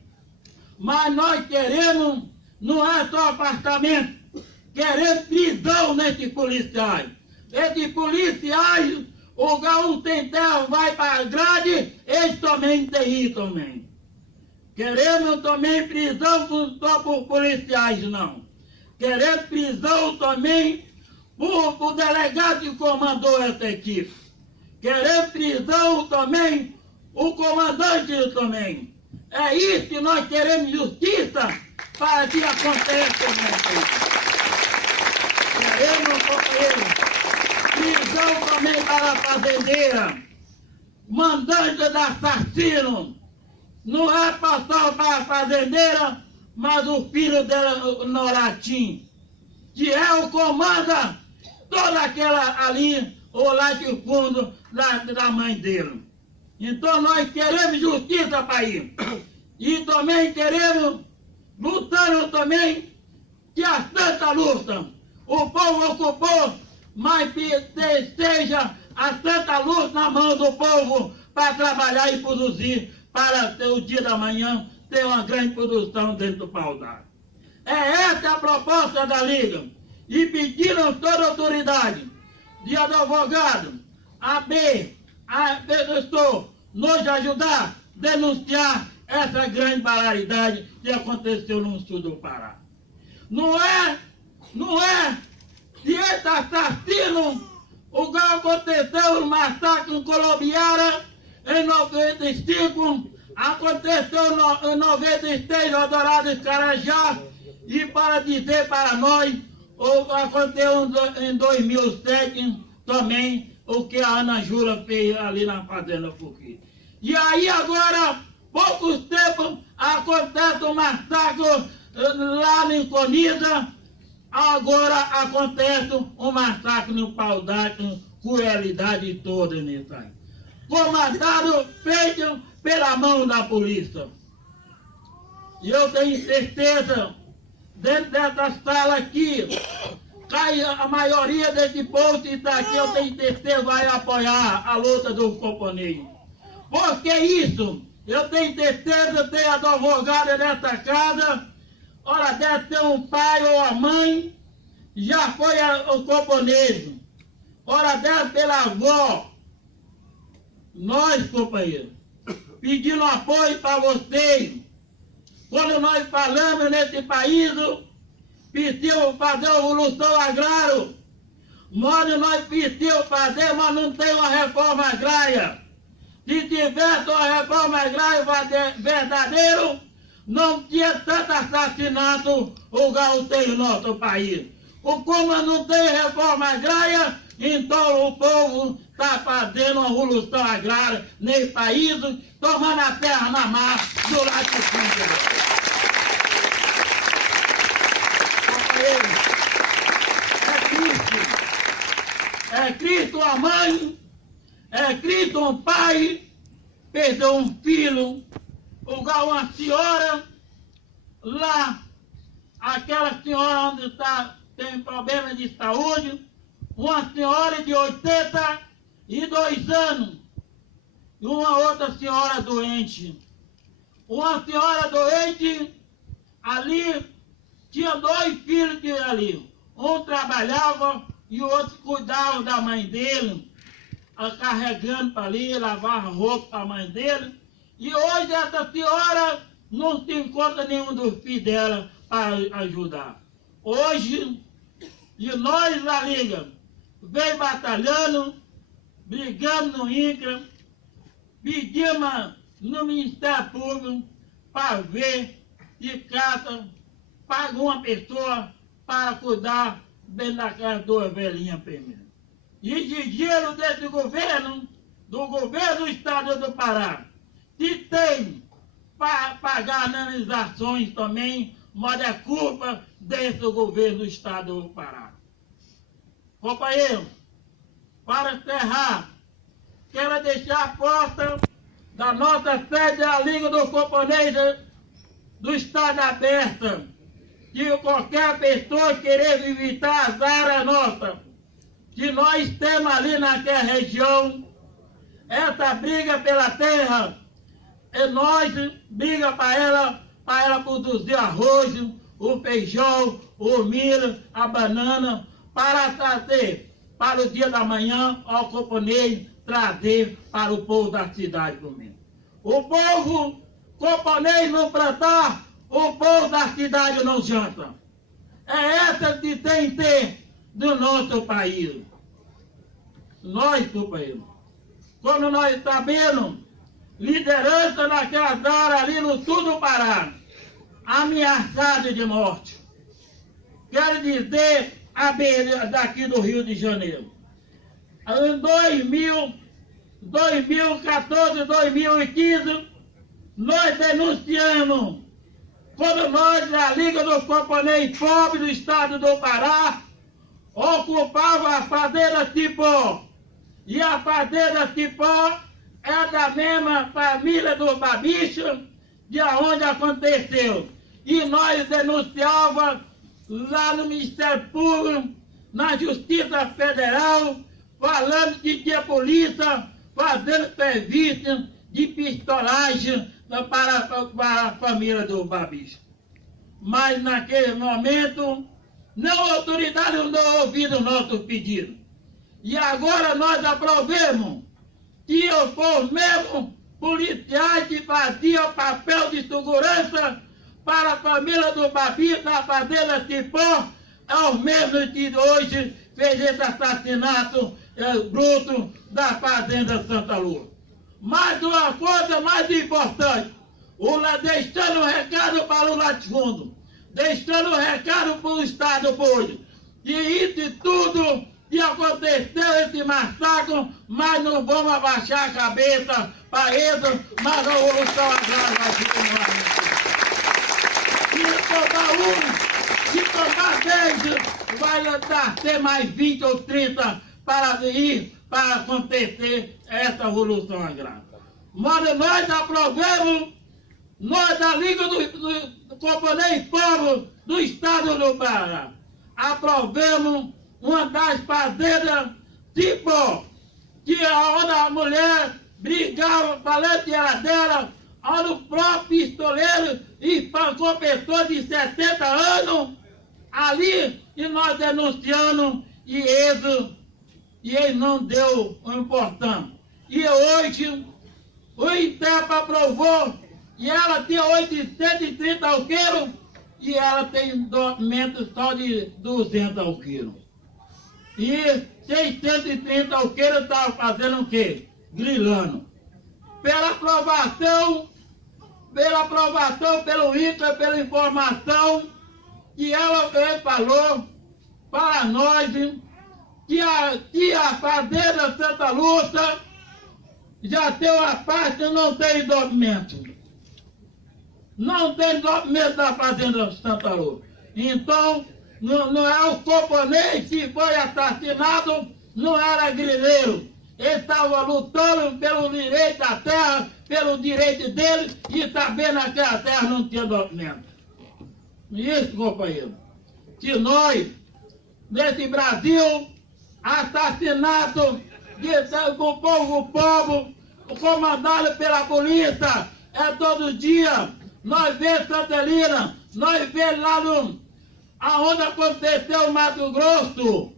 Mas nós queremos, não é só afastamento, queremos prisão nesses policiais. Esses policiais, o um tem terra, vai para a grade, eles também têm isso também. Queremos também prisão só por policiais, não. Queremos prisão também por delegado que comandou essa equipe. Queremos prisão também o comandante também. É isso que nós queremos, justiça, para que aconteça também. Queremos, companheiro, prisão também para a fazendeira, mandante de assassino. Não é só para a fazendeira, mas o filho dela, o Noratim, que é o comanda toda aquela ali, o latifúndio da mãe dele. Então nós queremos justiça para ir. E também queremos, lutando também, que a santa luta, o povo ocupou, mas que seja a santa luta na mão do povo para trabalhar e produzir, para ter o dia da manhã ter uma grande produção dentro do Paudac. É essa a proposta da Liga. E pediram toda a autoridade de advogado, AB, nos ajudar a denunciar essa grande barbaridade que aconteceu no sul do Pará. Não é que esse assassino, o que aconteceu no massacre em Colombiara, em 95, aconteceu em 96, no Dourado de Carajá, e para dizer para nós, aconteceu em 2007 também o que a Ana Júlia fez ali na Fazenda Fuqui. E aí agora, poucos tempos, acontece um massacre lá em Conisa, agora acontece um massacre no Pau d'Arco, crueldade toda nisso aí. Comandado, feito pela mão da polícia. E eu tenho certeza, dentro dessa sala aqui, a maioria desse povo que está aqui, eu tenho certeza, vai apoiar a luta dos camponeses. Por que isso? Eu tenho certeza, tem a advogada dessa casa, ora deve ter um pai ou a mãe, já foi o camponês, ora deve pela avó. Nós, companheiros, pedindo apoio para vocês, quando nós falamos nesse país, pedimos fazer uma revolução agrária, mas nós pedimos fazer, mas não tem uma reforma agrária. Se tivesse uma reforma agrária verdadeira, não tinha tanto assassinato igual tem no nosso país. Como não tem reforma agrária, então o povo está fazendo uma revolução agrária nesse país, tomando a terra na mar do latifúndio. É Cristo a mãe, é Cristo um pai, perdeu um filho, igual uma senhora lá, aquela senhora onde tem problema de saúde, uma senhora de 82 anos, e uma outra senhora doente. Uma senhora doente, ali, tinha 2 filhos de ali. Um trabalhava e o outro cuidava da mãe dele, carregando para ali, lavava roupa para a mãe dele. E hoje essa senhora não se encontra nenhum dos filhos dela para ajudar. Hoje, e nós da Liga, vem batalhando, brigando no INCRA, pedimos no Ministério Público para ver de casa, paga uma pessoa para cuidar dentro da casa de 2 velhinhas primeiro. E de dinheiro desse governo, do governo do Estado do Pará, se tem para pagar indenizações também, mas é culpa desse governo do Estado do Pará. Companheiro, para encerrar, quero deixar a porta da nossa sede da Liga dos Camponeses do Estado aberta, que qualquer pessoa querer visitar as áreas nossas, que nós temos ali naquela região, essa briga pela terra, e nós briga para ela produzir arroz, o feijão, o milho, a banana, para trazer para o dia da manhã ao camponês, trazer para o povo da cidade comer. O povo camponês não plantar, o povo da cidade não janta. É essa que tem que ter do nosso país. Nós, companheiros, quando nós sabemos, liderança naquelas áreas ali no sul do Pará, ameaçada de morte. Quero dizer, a beira daqui do Rio de Janeiro. Em 2014, 2015, nós denunciamos, quando nós, a Liga dos Camponeses Pobres do Estado do Pará, ocupava a fazenda Cipó. E a fazenda Cipó é da mesma família do Babicho, de onde aconteceu. E nós denunciávamos lá no Ministério Público, na Justiça Federal, falando que tinha polícia fazendo serviço de pistolagem para a família do Babicho. Mas naquele momento, não a autoridade não ouviu o nosso pedido. E agora nós aprovemos que eu for mesmo policiais que faziam papel de segurança para a família do Babicho, da fazenda Cipó, é o mesmo que hoje fez esse assassinato bruto da fazenda Santa Lua. Mas uma coisa mais importante, deixando um recado para o latifúndio, deixando um recado para o Estado hoje, que isso tudo que aconteceu, esse massacre, mas não vamos abaixar a cabeça para eles, mas a Revolução Agrária vai continuar. Se tomar 10, vai dar ter mais 20 ou 30 para ir, para acontecer essa Revolução Agrária. Mas nós aprovamos, nós da Liga do Camponês Povo do Estado do Pará, aprovamos uma das fazendas tipo que onde a mulher brigava, falando que era dela, onde o próprio pistoleiro espancou pessoas de 70 anos, ali, e nós denunciando, e ele não deu importância. E hoje, o INPEP aprovou, e ela tem 830 alqueiros, e ela tem documento só de 200 alqueiros. E 630 alqueiros estavam fazendo o quê? Grilando. Pela aprovação, pelo INPE, pela informação, que ela falou para nós que a fazenda Santa Lúcia já tem uma parte e não tem documento. Não tem documento da fazenda Santa Lúcia. Então, não é o camponês que foi assassinado, não era grileiro. Ele estava lutando pelo direito da terra, pelo direito dele, e sabendo que a terra não tinha documento. Isso, companheiro, que nós, nesse Brasil, assassinato do povo, comandado pela polícia, é todo dia. Nós vemos Santa Helena, nós vemos lá aonde aconteceu o Mato Grosso,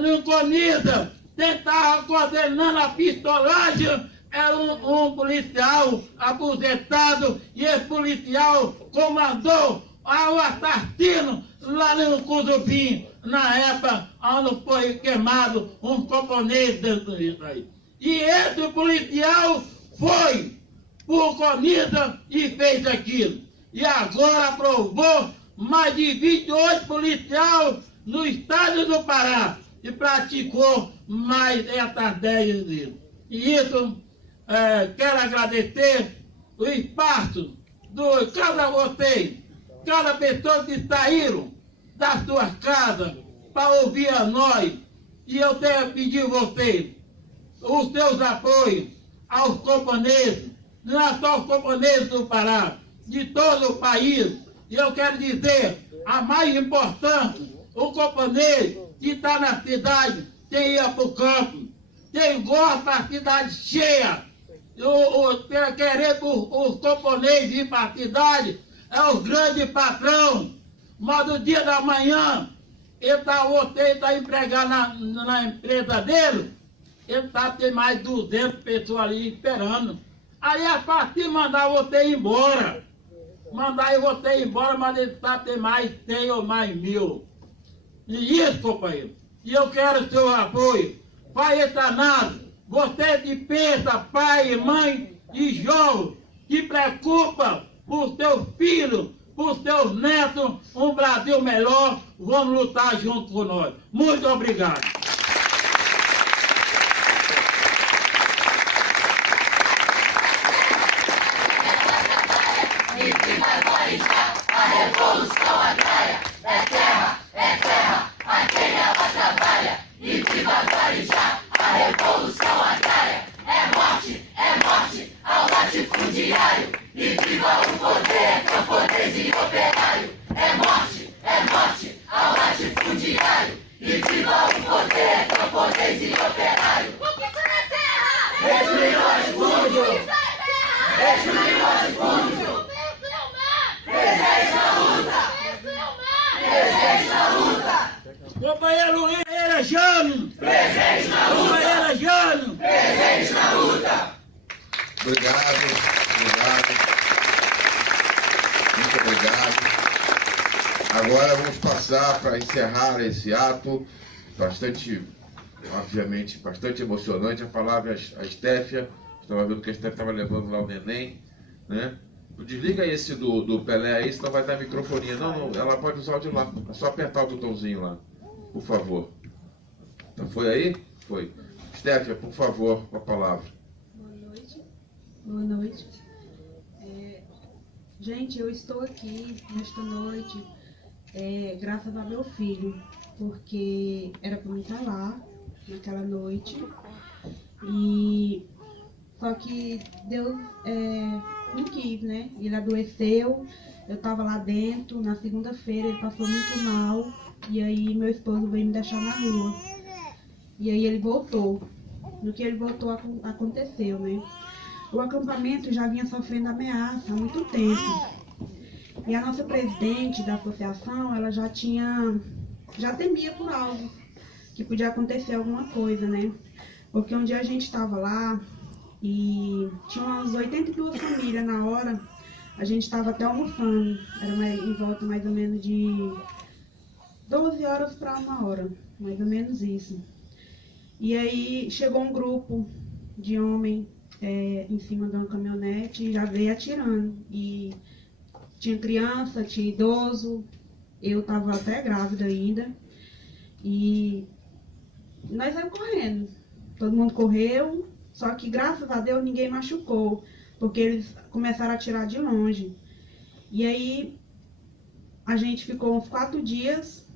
no Conisa, tentava coordenando a pistolagem, era um policial aposentado, e esse policial comandou o assassino lá no Cuzubim, na época onde foi queimado um camponês dentro disso aí. E esse policial foi por Conisa e fez aquilo. E agora aprovou mais de 28 policiais no estado do Pará e praticou mais essas 10 vezes. E isso, quero agradecer o espaço do cada vocês, cada pessoa que saíram das suas casas para ouvir a nós. E eu tenho pedido a vocês os seus apoios aos camponeses, não é só os camponeses do Pará, de todo o país. E eu quero dizer, a mais importante, o camponês que está na cidade, tem ir para o campo, tem gosta da cidade cheia. Querendo os camponeses ir para a cidade, é os grandes patrões. Mas no dia da manhã, você está empregado na empresa dele, ele está tem mais 200 pessoas ali esperando. Aí é fácil mandar você ir embora. Mandar você ir embora, mas ele está tem mais 100 ou mais 1000. E isso, companheiro. E eu quero seu apoio. Pai etanado, você que pensa, pai, mãe e jovem, que preocupa por seus filhos, por seus netos, um Brasil melhor, vamos lutar junto com nós. Muito obrigado. A revolução agrária é terra, a quem ela trabalha. E viva Guarujá, a revolução agrária é morte ao latifundiário. E viva o poder, camponês e operário. É morte ao latifundiário. E viva o poder, camponês e operário. Conquista na terra! Destruir o latifúndio! Destruir o latifúndio! Presente na luta! Presente na luta! Companheiro Jano! Presente na luta! Companheira Jano! Presente na luta! Obrigado. Muito obrigado. Agora vamos passar para encerrar esse ato bastante, obviamente, bastante emocionante. A palavra é a Estéfia. Estava vendo que a Estéfia estava levando lá o neném, né? Desliga esse do Pelé aí, senão vai dar microfonia. Não, ela pode usar o de lá. É só apertar o botãozinho lá, por favor. Então, foi aí? Foi. Estéfia, por favor, com a palavra. Boa noite. Boa noite. Gente, eu estou aqui nesta noite graças ao meu filho, porque era para mim estar lá naquela noite, e só que Deus não quis, né? Ele adoeceu, eu estava lá dentro, na segunda-feira ele passou muito mal, e aí meu esposo veio me deixar na rua. E aí ele voltou. No que ele voltou, aconteceu, né? O acampamento já vinha sofrendo ameaça há muito tempo. E a nossa presidente da associação, ela já temia por algo, que podia acontecer alguma coisa, né? Porque um dia a gente estava lá e tinha umas 82 famílias na hora, a gente estava até almoçando, era em volta mais ou menos de 12 horas para 1 hora, mais ou menos isso. E aí chegou um grupo de homens em cima de uma caminhonete e já veio atirando. E tinha criança, tinha idoso, eu estava até grávida ainda. E nós saímos correndo. Todo mundo correu, só que graças a Deus ninguém machucou, porque eles começaram a atirar de longe. E aí a gente ficou uns 4 dias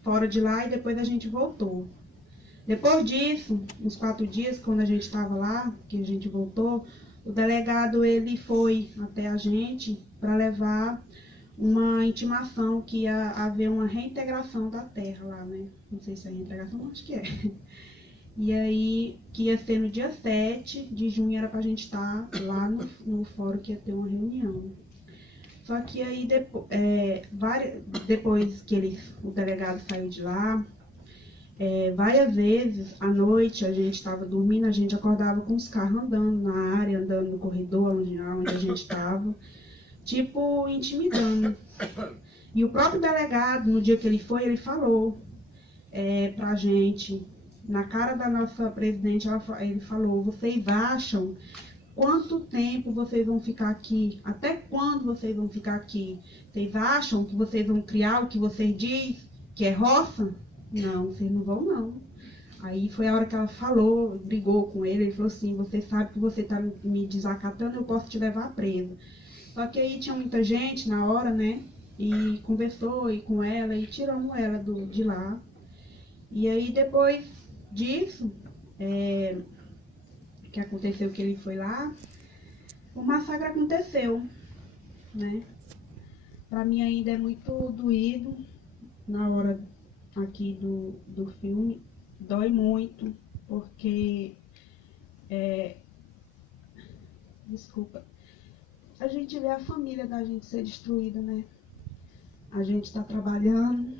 fora de lá e depois a gente voltou. Depois disso, uns 4 dias, quando a gente estava lá, que a gente voltou, o delegado ele foi até a gente para levar uma intimação que ia haver uma reintegração da terra lá, né? Não sei se é reintegração, acho que é. E aí, que ia ser no dia 7 de junho, era para a gente estar lá no fórum, que ia ter uma reunião. Só que aí, depois que o delegado saiu de lá, várias vezes à noite a gente estava dormindo, a gente acordava com os carros andando na área, andando no corredor onde a gente estava, tipo intimidando. E o próprio delegado, no dia que ele foi, ele falou pra gente, na cara da nossa presidente, ele falou: vocês acham quanto tempo vocês vão ficar aqui? Até quando vocês vão ficar aqui? Vocês acham que vocês vão criar o que vocês dizem que é roça? Não, vocês não vão, não. Aí foi a hora que ela falou, brigou com ele falou assim: você sabe que você tá me desacatando, eu posso te levar presa. Só que aí tinha muita gente na hora, né? E conversou com ela e tiramos ela de lá. E aí depois disso, que aconteceu que ele foi lá, o massacre aconteceu, né? Pra mim ainda é muito doído na hora aqui do filme, dói muito, porque desculpa, a gente vê a família da gente ser destruída, né? A gente está trabalhando,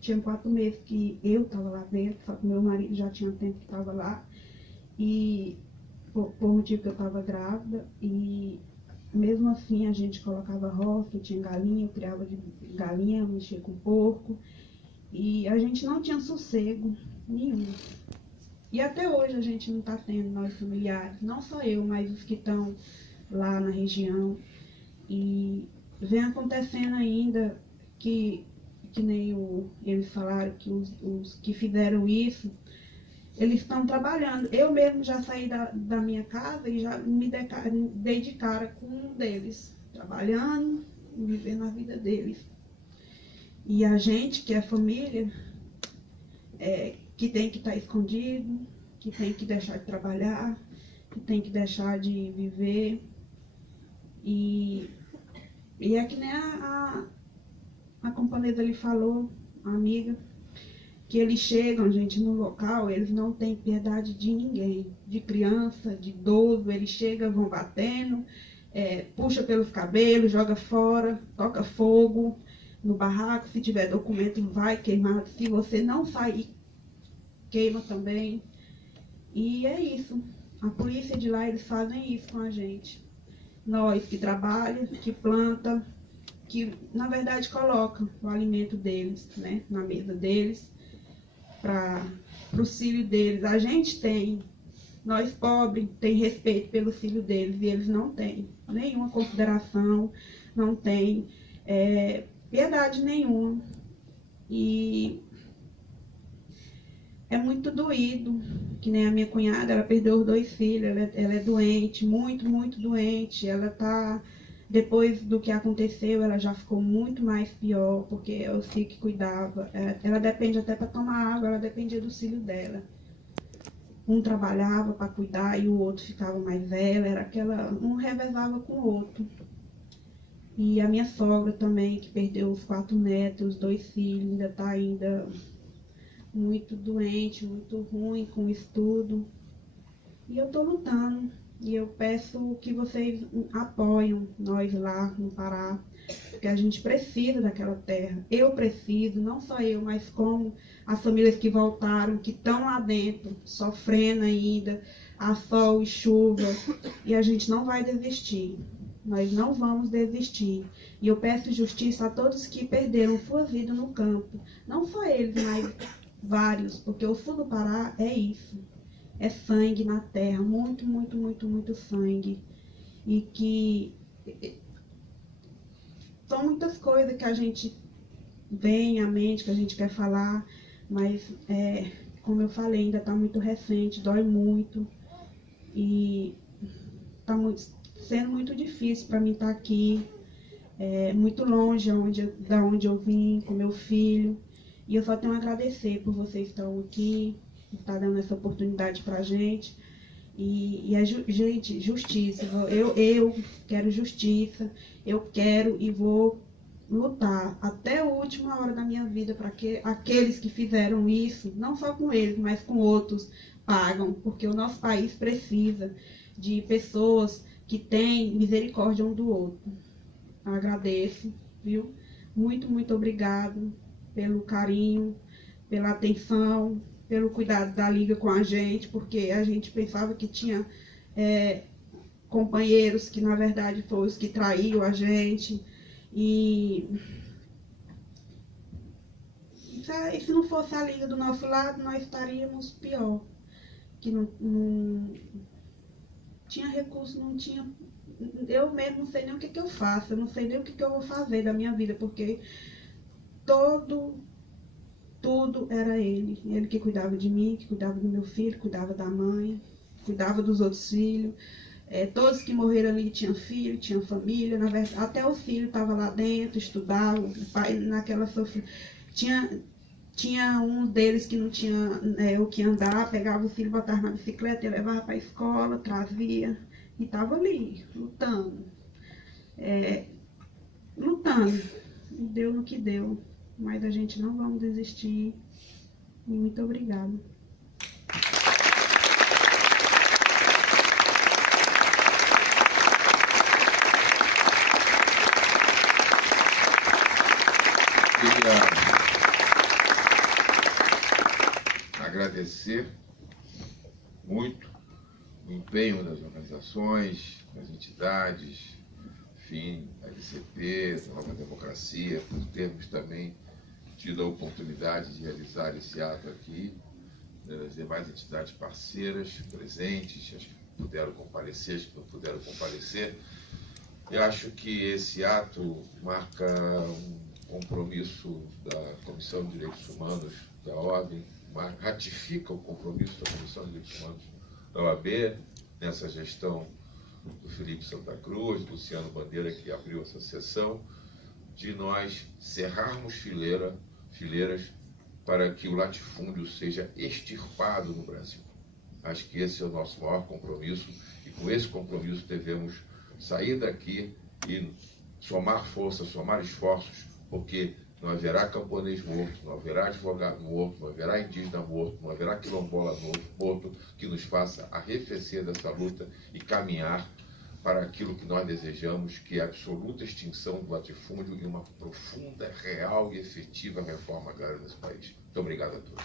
tinha 4 meses que eu estava lá dentro, só que meu marido já tinha tempo que estava lá, e por motivo que eu estava grávida, e mesmo assim a gente colocava roça, tinha galinha, eu criava de galinha, mexia com porco, e a gente não tinha sossego nenhum. E até hoje a gente não está tendo, nós familiares, não só eu, mas os que estão lá na região. E vem acontecendo ainda que nem eles falaram, que os que fizeram isso, eles estão trabalhando. Eu mesmo já saí da minha casa e já me dei de cara com um deles, trabalhando, vivendo a vida deles. E a gente, que é família, que tem que estar escondido, que tem que deixar de trabalhar, que tem que deixar de viver. E é que nem a companheira ali falou, a amiga, que eles chegam, gente, no local, eles não têm piedade de ninguém, de criança, de idoso, eles chegam, vão batendo, puxa pelos cabelos, joga fora, toca fogo no barraco, se tiver documento vai queimar, se você não sair, queima também. E é isso, a polícia de lá, eles fazem isso com a gente. Nós que trabalhamos, que planta, que na verdade coloca o alimento deles, né, na mesa deles, para o filho deles. A gente tem, nós pobres, tem respeito pelo filho deles, e eles não têm nenhuma consideração, não têm piedade nenhuma. E é muito doído, que nem a minha cunhada, ela perdeu os 2 filhos, ela é doente, muito, muito doente, ela tá, depois do que aconteceu, ela já ficou muito mais pior, porque eu sei que cuidava, ela depende até para tomar água, ela dependia do filho dela. Um trabalhava para cuidar e o outro ficava mais velho, era aquela, um revezava com o outro. E a minha sogra também, que perdeu os 4 netos, os 2 filhos, ainda está muito doente, muito ruim com o estudo. E eu estou lutando. E eu peço que vocês apoiem nós lá no Pará, porque a gente precisa daquela terra. Eu preciso, não só eu, mas como as famílias que voltaram, que estão lá dentro, sofrendo ainda, a sol e chuva. E a gente não vai desistir. Nós não vamos desistir. E eu peço justiça a todos que perderam sua vida no campo. Não só eles, mas vários, porque o sul do Pará é isso. É sangue na terra, muito, muito, muito, muito sangue. E que são muitas coisas que a gente vem à mente, que a gente quer falar, mas, como eu falei, ainda está muito recente, dói muito. E está sendo muito difícil para mim estar aqui, muito longe da onde eu vim, com meu filho. E eu só tenho a agradecer por vocês estarem aqui, por estar dando essa oportunidade para a gente. E gente, justiça. Eu quero justiça, eu quero e vou lutar até a última hora da minha vida para que aqueles que fizeram isso, não só com eles, mas com outros, pagam, porque o nosso país precisa de pessoas que têm misericórdia um do outro. Eu agradeço, viu? Muito, muito obrigado pelo carinho, pela atenção, pelo cuidado da Liga com a gente, porque a gente pensava que tinha companheiros que, na verdade, foram os que traíram a gente. E se não fosse a Liga do nosso lado, nós estaríamos pior. Que não tinha recurso, não tinha... Eu mesmo não sei nem o que eu faço, eu não sei nem o que eu vou fazer da minha vida, porque tudo era ele. Ele que cuidava de mim, que cuidava do meu filho, cuidava da mãe, cuidava dos outros filhos. Todos que morreram ali tinham filho, tinham família, na verdade, até o filho estava lá dentro, estudava, o pai naquela sofrência. Tinha um deles que não tinha o que andar, pegava o filho, botava na bicicleta e levava para a escola, trazia, e estava ali, lutando. Lutando. Deu no que deu. Mas a gente não vamos desistir. E muito obrigada. Queria agradecer muito o empenho das organizações, das entidades, enfim, a LCP, a Nova Democracia, por termos também tido a oportunidade de realizar esse ato aqui, das demais entidades parceiras presentes, as que puderam comparecer, as que não puderam comparecer. Eu acho que esse ato marca um compromisso da Comissão de Direitos Humanos da ordem, ratifica o compromisso da Comissão de Direitos Humanos da OAB, nessa gestão do Felipe Santa Cruz, do Luciano Bandeira, que abriu essa sessão, de nós cerrarmos fileiras para que o latifúndio seja extirpado no Brasil. Acho que esse é o nosso maior compromisso, e com esse compromisso devemos sair daqui e somar forças, somar esforços, porque não haverá camponês morto, não haverá advogado morto, não haverá indígena morto, não haverá quilombola morto que nos faça arrefecer dessa luta e caminhar para aquilo que nós desejamos, que é a absoluta extinção do latifúndio e uma profunda, real e efetiva reforma agrária nesse país. Muito obrigado a todos.